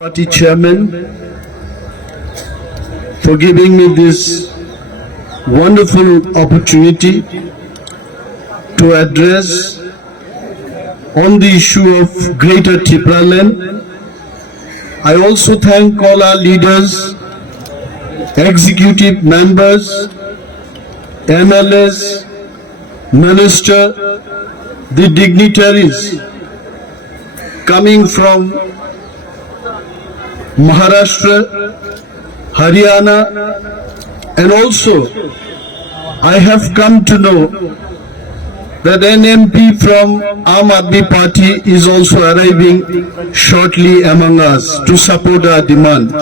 Party chairman for giving me this wonderful opportunity to address on the issue of Greater Tipraland. I also thank all our leaders, executive members, MLAs, minister, the dignitaries coming from Maharashtra, Haryana, and also I have come to know that an MP from Aam Aadmi Party is also arriving shortly among us to support our demand.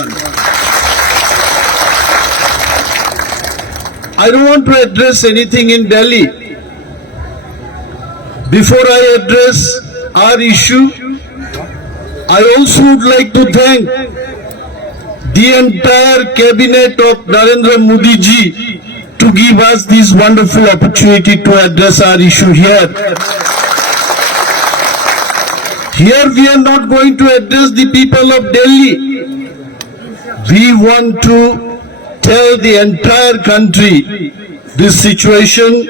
I don't want to address anything in Delhi. Before I address our issue, I also would like to thank the entire cabinet of Narendra Modi ji to give us this wonderful opportunity to address our issue here. Here we are not going to address the people of Delhi. We want to tell the entire country this situation,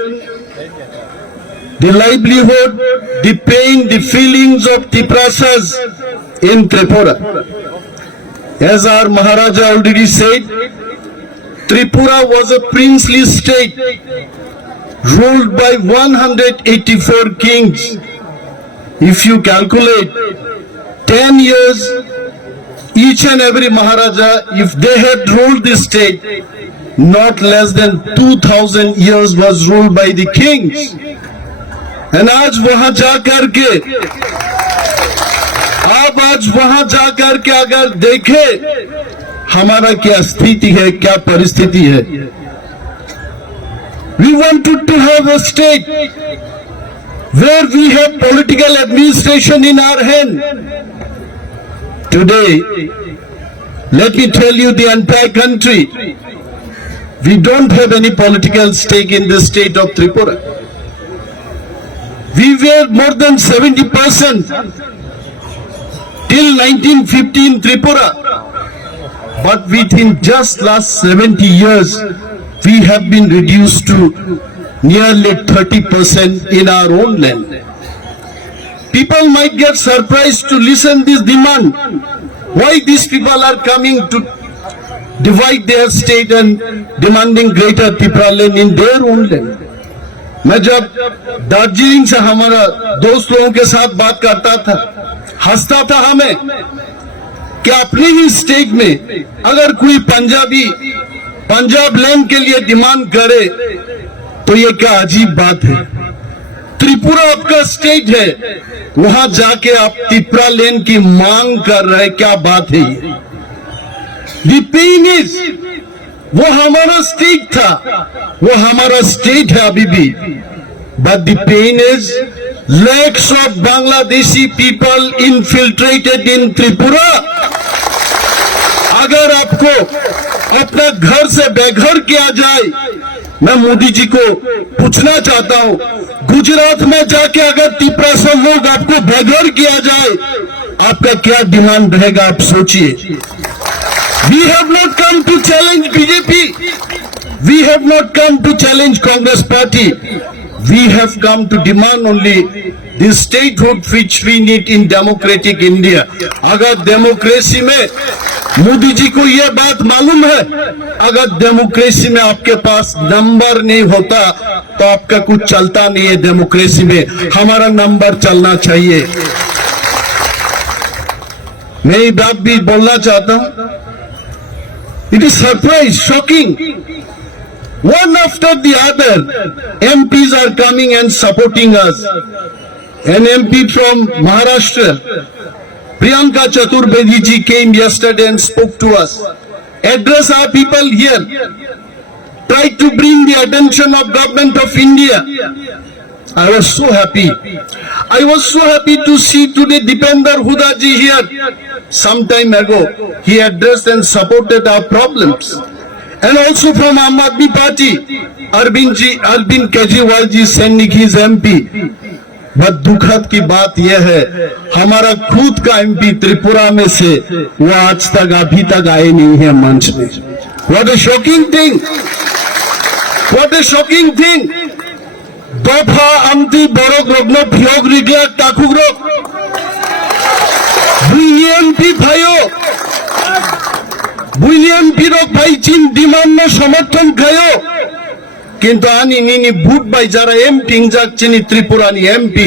the livelihood, the pain, the feelings of Tiprasas in Tripura. As our Maharaja already said, Tripura was a princely state ruled by 184 kings. If you calculate 10 years, each and every Maharaja, if they had ruled this state, not less than 2000 years was ruled by the kings. And आज वहां जाकर के आप आज वहां जाकर के अगर देखें हमारा क्या स्थिति है, क्या परिस्थिति है. We wanted to have a state where we have political administration in our hand. Today, let me tell you the entire country, we don't have any political stake in the state of Tripura. We were more than 70% till 1950 in Tripura, but within just last 70 years, we have been reduced to nearly 30% in our own land. People might get surprised to listen this demand. Why these people are coming to divide their state and demanding Greater Tipraland in their own land? मैं जब दार्जिलिंग से हमारा दोस्त लोगों के साथ बात करता था, हंसता था हमें कि अपने ही स्टेट में अगर कोई पंजाबी पंजाब लैंड के लिए डिमांड करे तो ये क्या अजीब बात है. त्रिपुरा आपका स्टेट है, वहां जाके आप त्रिपुरा लैंड की मांग कर रहे, क्या बात है ये. द पेन इज वो हमारा स्टेट था, वो हमारा स्टेट है अभी भी, but the pain is lakhs of Bangladeshi people infiltrated in Tripura. अगर आपको अपना घर से बेघर किया जाए, मैं मोदी जी को पूछना चाहता हूं, गुजरात में जाके अगर त्रिपुरा से लोग आपको बेघर किया जाए, आपका क्या डिमांड रहेगा, आप सोचिए. We have not come to challenge BJP. We have not come to challenge Congress party. We have come to demand only the statehood which we need in democratic India. अगर डेमोक्रेसी में मोदी जी को यह बात मालूम है, अगर डेमोक्रेसी में आपके पास नंबर नहीं होता तो आपका कुछ चलता नहीं है. डेमोक्रेसी में हमारा नंबर चलना चाहिए. मैं ये बात भी बोलना चाहता हूं. It is surprise, shocking. One after the other, MPs are coming and supporting us. An MP from Maharashtra, Priyanka Chaturvedi ji, came yesterday and spoke to us, address our people here, tried to bring the attention of government of India. I was so happy. I was so happy to see today Dipender Huda ji here. Some time ago, he addressed and supported our problems. And also from Aam Aadmi Party, Arvind Kejriwal ji sending his MP. But दुखद की बात यह है हमारा खुद का MP Tripura में से वो आज तक अभी तक आए नहीं है मंच में। What A shocking thing, what A shocking thing. दफा आमती बरक रग्न भियोग रिग्ला टाकुक रक बुइएमपी भाइयो बुइएमपी रक भाई चीन डिमांड में समर्थन खायो কিন্তু আনি নিনি ভোট বাই যারা এমপি যাচ্ছেনি ত্রিপুরানি এমপি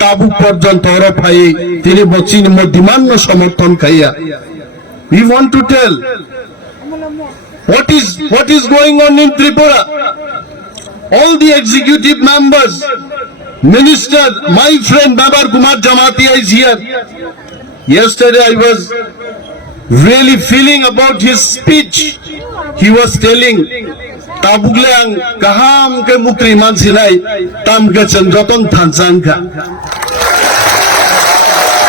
তাবু পর্যন্ত অরফাই তিনি বচিন মধ্যমান্য সমর্থন খাইয়া। We want to tell what is going on in Tripura. All the executive members, minister, my friend Babar Kumar Jamatia is here. Yesterday I was really feeling about his speech. He was telling Tabuglang kaham ke mukri man silai tam ke chandroton thansang ka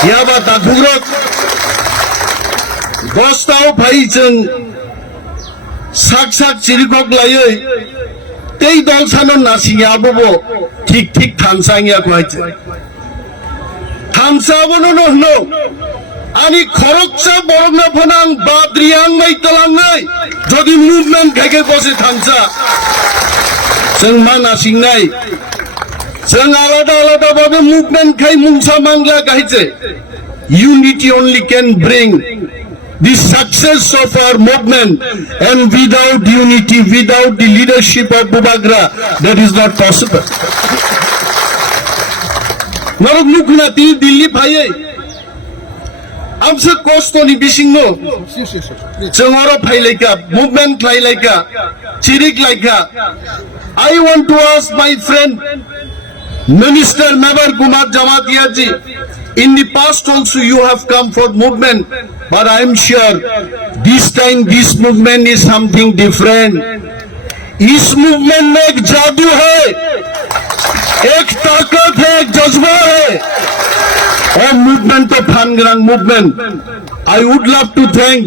ya ba tagugrok dostao bhai chen sak sak chirikok lai tei dol sanon nasi abobo ঠিক ঠিক thansang ya koiche thamsa bono no ani khoroksa borna phonang badriang mai talang nai jodi movement khege bose thamsa जों माना सिंनाय जों आलादा आलादा भाबे movement खाय मुंसा मांगला गाइছে unity only can bring the success of our movement, and without unity, without the leadership of Bubagra, that is not possible. नरक मुखना ती दिल्ली भाई हमसे कोस्तोनी बिसिंगो जोंरो फाइलाइका मुभमेंट लाइलाइका चिरिक लाइका। I want to ask my friend Minister Babar Kumar Jamatia ji, in the past also you have come for movement, but I am sure this time this movement is something different. इस movement में एक जादू है, एक ताकत है, एक जज्बा है, और movement तो फानग्रांग movement। I would love to thank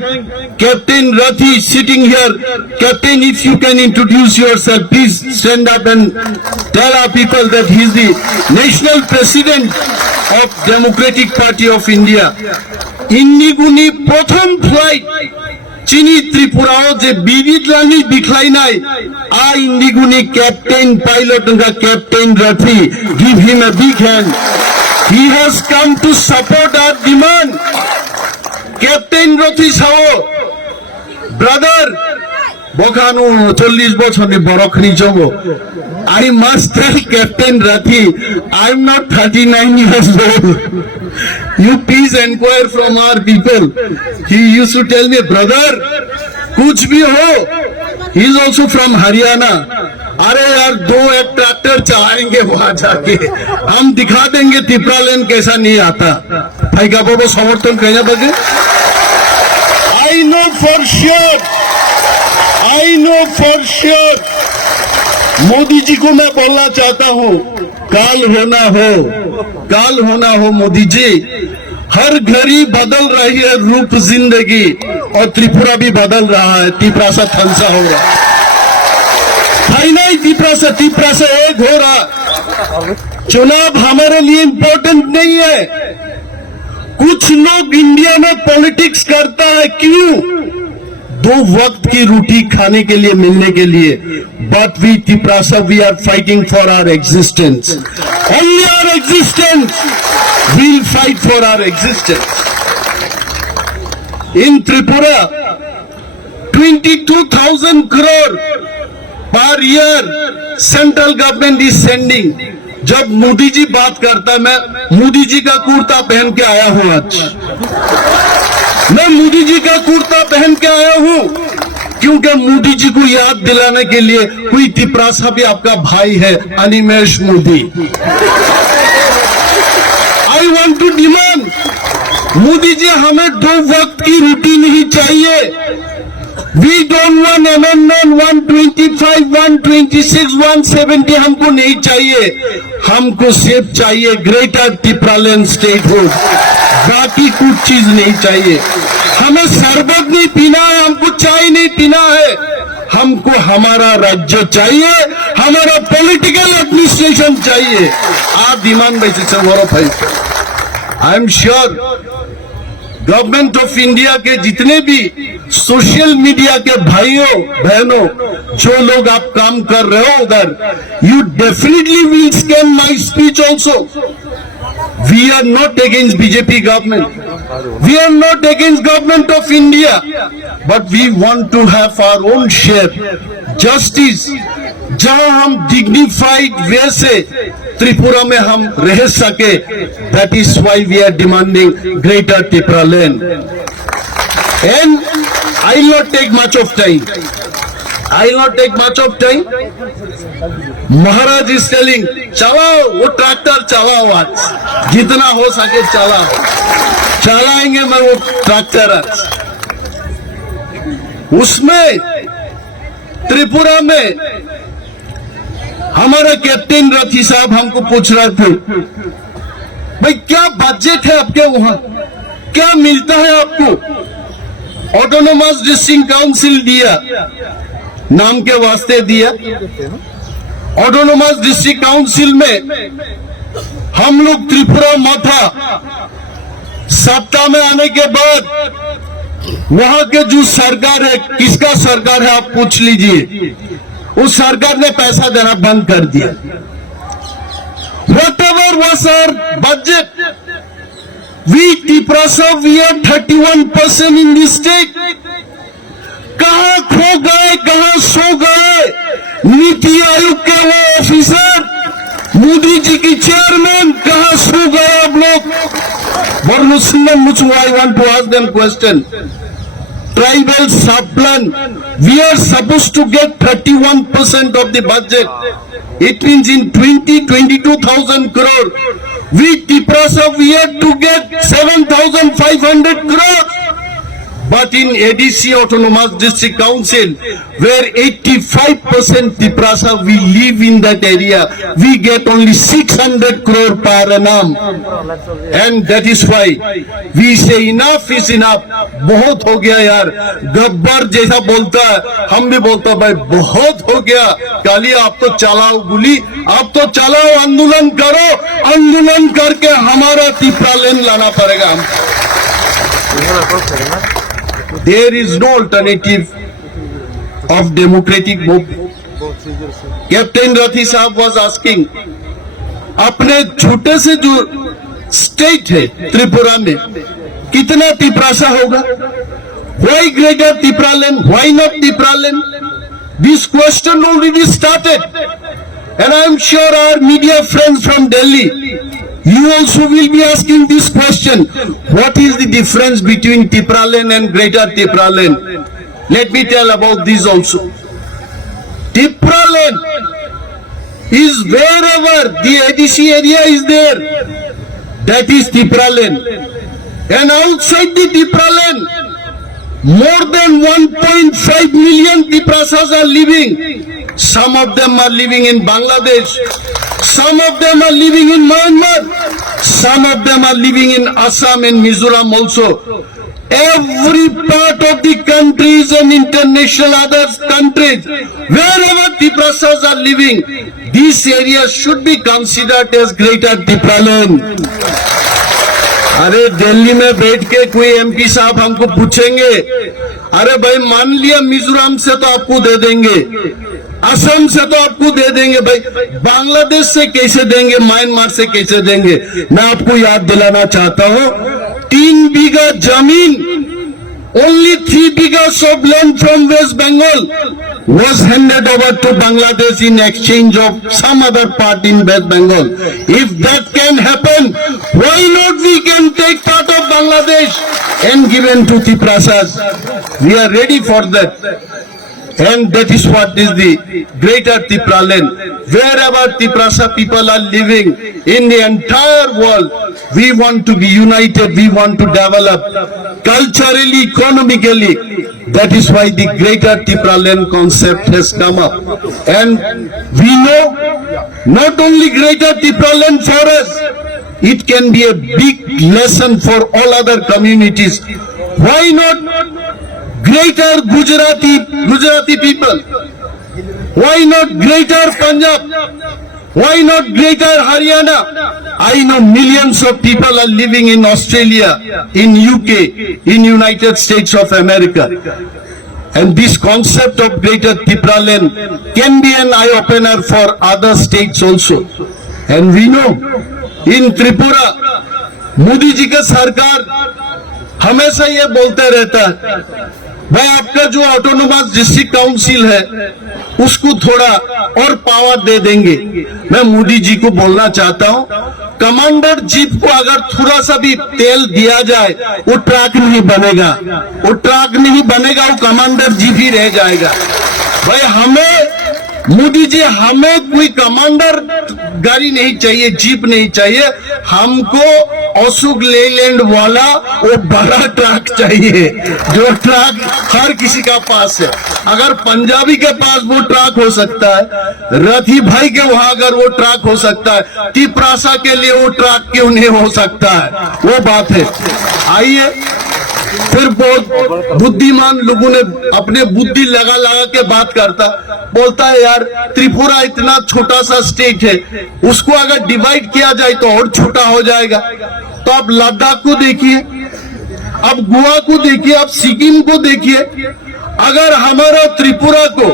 Captain Rathi sitting here. Captain, if you can introduce yourself, please stand up and tell our people that he is the National President of Democratic Party of India. Inniguni prothom flight Chini Tripurao je bibidlani biklai nai a Inniguni Captain Pilot nga Captain Rathi, give him a big hand. He has come to support our demand. Captain Rathi sao brother বখানো 40 বছরের বড়খনি job. I must tell Captain Rathi, I am not 39 years old. You please inquire from our people. He used to tell me, brother, कुछ भी हो, he is also from Haryana. अरे यार दो एक tractor चलाएंगे वहां जाके हम दिखा देंगे तिपरा लेन कैसा नहीं आता। भाई का बाबा समर्थन कहना बगे। I know for sure Modi ji को मैं बोलना चाहता हूँ, काल होना हो मोदी जी। हर घड़ी बदल रही है रूप जिंदगी और त्रिपुरा भी बदल रहा है। त्रिपुरा सा थंसा होगा नहीं, त्रिपुरा से एक हो रहा। चुनाव हमारे लिए इम्पोर्टेंट नहीं है। कुछ लोग इंडिया में पॉलिटिक्स करता है, क्यों? दो वक्त की रोटी खाने के लिए, मिलने के लिए। But we Tripura we are fighting for our existence, only our existence, we'll fight for our existence. In Tripura 22,000 crore per year central government is sending. जब मोदी जी बात करता, मैं मोदी जी का कुर्ता पहन के आया हूं आज। मैं मोदी जी का कुर्ता पहन के आया हूं क्योंकि मोदी जी को याद दिलाने के लिए कोई त्रिपुरा सा भी आपका भाई है, Animesh Modi. I want to demand, Modi ji हमें दो वक्त की रोटी नहीं चाहिए। We don't want amendment 125, 126, 170 हमको नहीं चाहिए. हमको सिर्फ चाहिए ग्रेटर टिप्रालैंड स्टेटहुड. बाकी कुछ चीज नहीं चाहिए. हमें शरबत नहीं पीना है, हमको चाय नहीं पीना है. हमको हमारा राज्य चाहिए, हमारा पॉलिटिकल एडमिनिस्ट्रेशन चाहिए. आप डिमांड बेसिस से war of I am sure government of India के जितने भी सोशल मीडिया के भाइयों बहनों, जो लोग आप काम कर रहे हो उधर, you definitely will scan my speech also. We are not against BJP government. We are not against government of India. But we want to have our own share. Justice. जहां हम dignified वे से त्रिपुरा में हम रह सके. That is why we are demanding greater Tipraland. And I will not take much of time. I will not take much of time. Maharaj is telling चलाओ वो tractor चलाओ, आज जितना हो सके चलाओ. चलाएंगे मैं वो ट्रैक्टर आज. उसमें त्रिपुरा में हमारा कैप्टन रथी साहब हमको पूछ रहे थे, भाई क्या बजट है आपके वहां, क्या मिलता है आपको. ऑटोनोमस डिस्ट्रिक्ट काउंसिल दिया, नाम के वास्ते दिया. ऑटोनोमस डिस्ट्रिक्ट काउंसिल में हम लोग त्रिपुरा माथा सत्ता में आने के बाद वहां के जो सरकार है, किसका सरकार है आप पूछ लीजिए, उस सरकार ने पैसा देना बंद कर दिया. Whatever was our budget, we Tiprasa, we are 31% in this state. कहां खो गए, कहां सो गए नीति आयोग के वो ऑफिसर, मोदी जी की चेयरमैन, कहां सो गए आप लोग. I want to ask them question. Tribal sub-plan, we are supposed to get 31% of the budget. It means in 22,000 crore. We Tiprasa, we have to get 7,500 crore. But in ADC Autonomous District Council, where 85% Tiprasa we live in that area, we get only 600 crore per annum. And that is why we say enough is enough. बहुत हो गया यार. गब्बर जैसा बोलता है, हम भी बोलता भाई बहुत हो गया. काली आप तो चलाओ गुली, आप तो चलाओ, आंदोलन करो, आंदोलन करके हमारा टिप्रालैंड लाना पड़ेगा. There is no alternative of democratic movement. Captain Rathi Sahab was asking, अपने छोटे से जो स्टेट है त्रिपुरा में कितना तिप्रासा होगा? Why greater Tipraland? Why not Tipraland? This question already started, and I am sure our media friends from Delhi, you also will be asking this question. What is the difference between Tipraland and Greater Tipraland? Let me tell about this also. Tipraland is wherever the ADC area is there. That is Tipraland. And outside the Tipraland, more than 1.5 million Tiprasas are living. Some of them are living in Bangladesh. Some of them are living in Myanmar. Some of them are living in Assam and Mizoram also. Every part of the countries and international other countries, wherever Tiprasas are living, these areas should be considered as Greater Tipraland. अरे दिल्ली में बैठ के कोई MP साहब हमको पूछेंगे, अरे भाई मान लिया मिजोरम से तो आपको दे देंगे, असम से तो आपको दे देंगे, भाई बांग्लादेश से कैसे देंगे, म्यांमार से कैसे देंगे? मैं आपको याद दिलाना चाहता हूं, 3 बीघा जमीन, only 3 bighas of land from West Bengal was handed over to Bangladesh in exchange of some other part in West Bengal. If that can happen, why not we can take part of Bangladesh and given to Tiprasas? We are ready for that. And that is what is the greater Tipra land. Wherever Tiprasa people are living in the entire world, we want to be united, we want to develop culturally, economically. That is why the greater Tipra land concept has come up. And we know not only greater Tipra land for us, it can be a big lesson for all other communities. Why not greater Gujarati people? Why not greater Punjab? Why not greater Haryana? I know millions of people are living in Australia, in UK, in United States of America. And this concept of greater Tipra land can be an eye-opener for other states also. And we know in Tripura, Modi ji का सरकार हमेशा ये बोलते रहता है, भाई आपका जो ऑटोनोमस डिस्ट्रिक्ट काउंसिल है उसको थोड़ा और पावर दे देंगे। मैं मोदी जी को बोलना चाहता हूं, कमांडर जीप को अगर थोड़ा सा भी तेल दिया जाए वो ट्रक नहीं बनेगा, वो ट्रक नहीं बनेगा, वो कमांडर जीप ही रह जाएगा। भाई हमें मोदी जी, हमें कोई कमांडर गाड़ी नहीं चाहिए, जीप नहीं चाहिए, हमको अशोक लेलैंड वाला वो बड़ा ट्रक चाहिए, जो ट्रक हर किसी का पास है। अगर पंजाबी के पास वो ट्रक हो सकता है, रथी भाई के वहां अगर वो ट्रक हो सकता है, तिपरासा के लिए वो ट्रक क्यों नहीं हो सकता है? वो बात है। आइए, फिर बहुत बुद्धिमान लोगों ने अपने बुद्धि लगा लगा के बात करता, बोलता है यार त्रिपुरा इतना छोटा सा स्टेट है, उसको अगर डिवाइड किया जाए तो और छोटा हो जाएगा। तो आप लद्दाख को देखिए, अब गोवा को देखिए, अब सिक्किम को देखिए। अगर हमारा त्रिपुरा को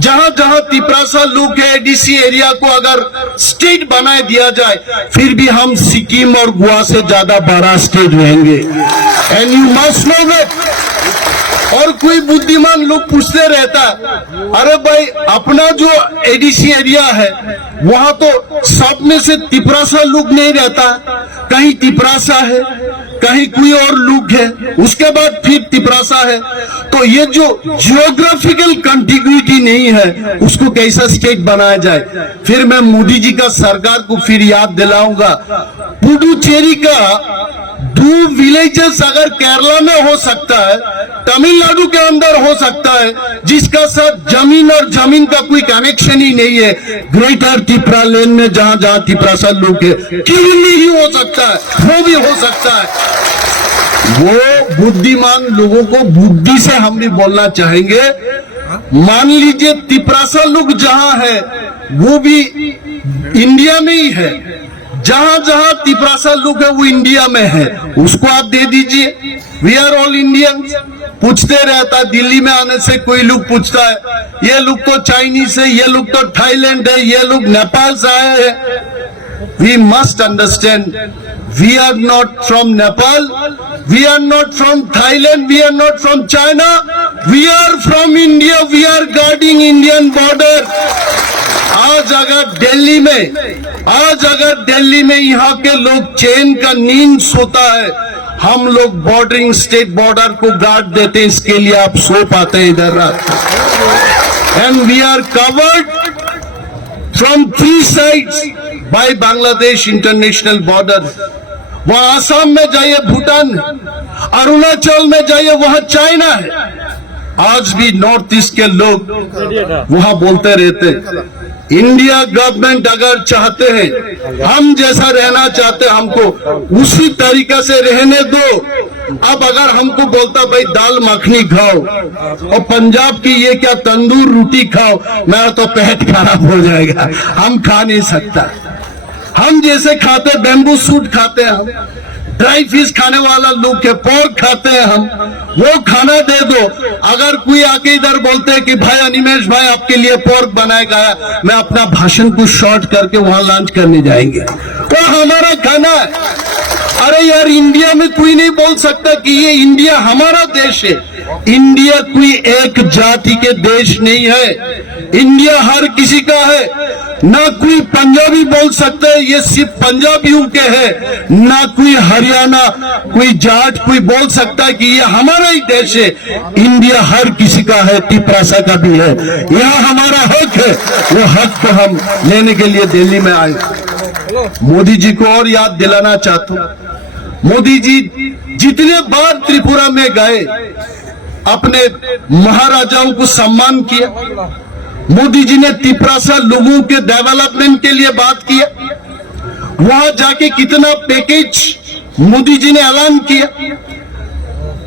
जहां जहां तिपरासा लोग है, एडीसी एरिया को अगर स्टेट बनाए दिया जाए, फिर भी हम सिक्किम और गोवा से ज्यादा बड़ा स्टेट रहेंगे। And you must know that. और कोई बुद्धिमान लोग पूछते रहता, अरे भाई अपना जो एडीसी एरिया है वहां तो सब में से तिपरासा लोग नहीं रहता, कहीं तिपरासा है, कहीं कोई और लोग है, उसके बाद फिर तिपरासा है। तो ये जो जियोग्राफिकल कंटिग्यूटी नहीं है, उसको कैसा स्टेट बनाया जाए? फिर मैं मोदी जी का सरकार को फिर याद दिलाऊंगा, पुडुचेरी का 2 विलेजेस अगर केरला में हो सकता है, तमिलनाडु के अंदर हो सकता है, जिसका साथ जमीन और जमीन का कोई कनेक्शन ही नहीं है, ग्रेटर तिपरा लैंड में जहां जहां तिपरासा लोग है, क्यों नहीं हो सकता है? वो भी हो सकता है। वो बुद्धिमान लोगों को बुद्धि से हम भी बोलना चाहेंगे। मान लीजिए तिपरासा लोग जहां है वो भी इंडिया में ही है, जहां जहां तिपरासा लोग है वो इंडिया में है, उसको आप दे दीजिए। We are all Indians. पूछते रहता है, दिल्ली में आने से कोई लोग पूछता है, ये लोग तो चाइनीज है, ये लोग तो थाईलैंड है, ये लोग नेपाल से आए हैं। We must understand, we are not from Nepal, we are not from Thailand, we are not from China, we are from India, we are guarding Indian border. आज अगर दिल्ली में यहाँ के लोग चैन का नींद सोता है, हम लोग बॉर्डरिंग स्टेट बॉर्डर को गार्ड देते हैं, इसके लिए आप सो पाते हैं इधर रात। And we are covered from 3 sides by Bangladesh international border। वहां आसाम में जाइए भूटान, अरुणाचल में जाइए वहां चाइना है। आज भी नॉर्थ ईस्ट के लोग वहां बोलते रहते, इंडिया गवर्नमेंट अगर चाहते हैं हम जैसा रहना चाहते हैं, हमको उसी तरीके से रहने दो। अब अगर हमको बोलता भाई दाल मखनी खाओ और पंजाब की ये क्या तंदूर रोटी खाओ, मेरा तो पेट खराब हो जाएगा, हम खा नहीं सकता। हम जैसे खाते बेम्बू सूट खाते हैं, हम ड्राई फिश खाने वाला लोग के पोर्क खाते हैं, हम वो खाना दे दो। अगर कोई आके इधर बोलते हैं कि भाई अनिमेश भाई आपके लिए पोर्क बनाया गया, मैं अपना भाषण को शॉर्ट करके वहां लंच करने जाएंगे, वो हमारा खाना है। अरे यार, इंडिया में कोई नहीं बोल सकता कि ये इंडिया हमारा देश है। इंडिया कोई एक जाति के देश नहीं है, इंडिया हर किसी का है। ना कोई पंजाबी बोल सकता है ये सिर्फ पंजाबियों के है, ना कोई हरियाणा, कोई जाट कोई बोल सकता है कि ये हमारा ही देश है। इंडिया हर किसी का है, तिपरासा का भी है। यह हमारा हक है, वो हक को हम लेने के लिए दिल्ली में आए। मोदी जी को और याद दिलाना चाहता हूं, मोदी जी जितने बार त्रिपुरा में गए अपने महाराजाओं को सम्मान किया। मोदी जी ने तिपरासा लोगों के डेवलपमेंट के लिए बात किया। वहां जाके कितना पैकेज मोदी जी ने ऐलान किया।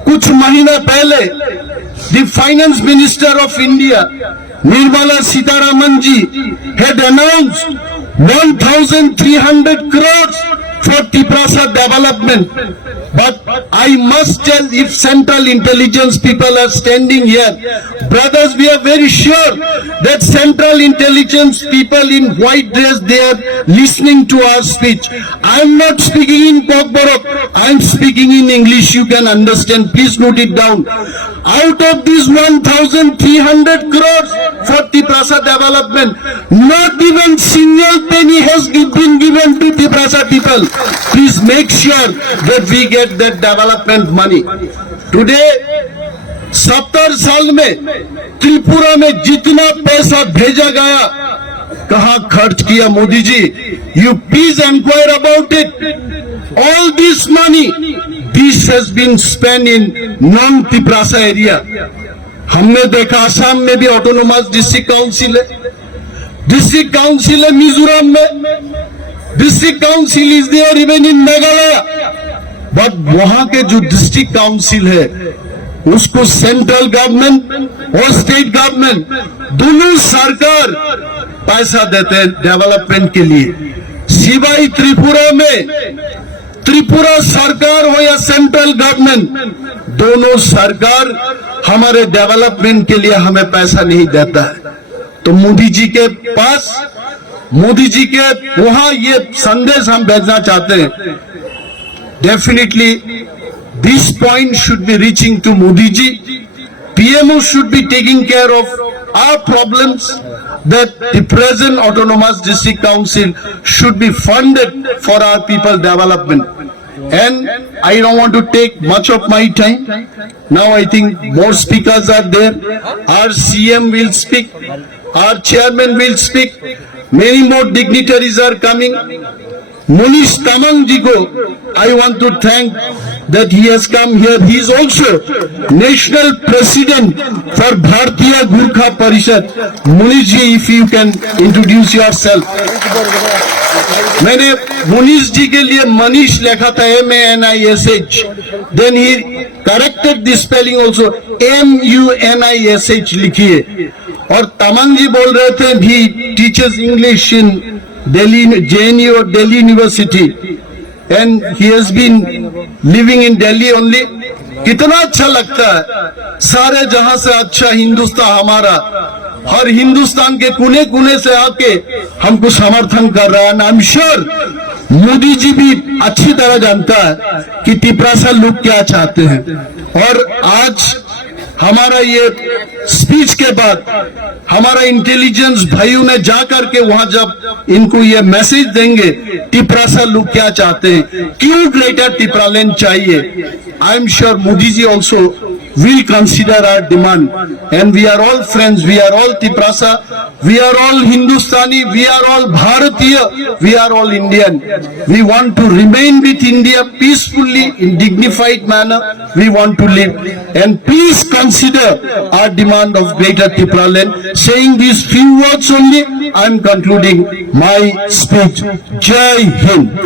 कुछ महीना पहले the finance minister of India Nirmala Sitharaman ji had announced 1,300 crores for Tiprasa development. But I must tell, if Central Intelligence people are standing here, brothers, we are very sure that Central Intelligence people in white dress, they are listening to our speech. I am not speaking in Kokborok, I am speaking in English, you can understand, please note it down. Out of these 1,300 crores for Tiprasa development, not even single penny has been given to Tiprasa people. Please make sure that we get that development money. Today 70 साल में त्रिपुरा में जितना पैसा भेजा गया, कहां खर्च किया Modi ji? You please inquire about it. All this money, this has been spent in non-Tiprasa area. हमने देखा आसाम में भी ऑटोनोमस डिस्ट्रिक्ट काउंसिल है, डिस्ट्रिक्ट काउंसिल है मिजोरम में, district council is there even in Meghalaya. But वहां के जो डिस्ट्रिक्ट काउंसिल है उसको सेंट्रल गवर्नमेंट और स्टेट गवर्नमेंट दोनों सरकार पैसा देते हैं डेवलपमेंट के लिए। सिवाय त्रिपुरा में, त्रिपुरा सरकार हो या सेंट्रल गवर्नमेंट, दोनों सरकार हमारे डेवलपमेंट के लिए हमें पैसा नहीं देता है। तो मोदी जी के पास, मोदी जी के वहां ये संदेश हम भेजना चाहते हैं। Definitely this point should be reaching to Modi ji. PMO should be taking care of our problems, that the present autonomous district council should be funded for our people development. And I don't want to take much of my time. Now I think more speakers are there. Our CM will speak, our chairman will speak, many more dignitaries are coming. Munish Tamang ji ko I want to thank that he has come here. He is also national president for Bharatiya Gurkha Parishad. Munish ji, if you can introduce yourself. मैंने मुनीश जी के लिए मनीष लिखा था MANISH, then he corrected the spelling also, MUNISH लिखिए। और तमंग जी बोल रहे थे he teaches English in Delhi, JNU or Delhi University, and he has been living in Delhi only. कितना अच्छा लगता है, सारे जहां से अच्छा हिंदुस्तान हमारा, हर हिंदुस्तान के कोने कोने से आके हमको समर्थन कर रहा है। आई एम श्योर मोदी जी भी अच्छी तरह जानता है कि तिपरासा लोग क्या चाहते हैं। और आज हमारा ये स्पीच के बाद हमारा इंटेलिजेंस भाइयों ने जाकर के वहां जब इनको ये मैसेज देंगे तिपरासा लोग क्या चाहते हैं, क्यों ग्रेटर तिपरालैंड चाहिए, I am sure Modi ji also will consider our demand. And we are all friends, we are all Tiprasa, we are all Hindustani, we are all Bharatiya, we are all Indian. We want to remain with India peacefully, in dignified manner, we want to live. And please consider our demand of Greater Tipraland. Saying these few words only, I am concluding my speech. Jai Hind.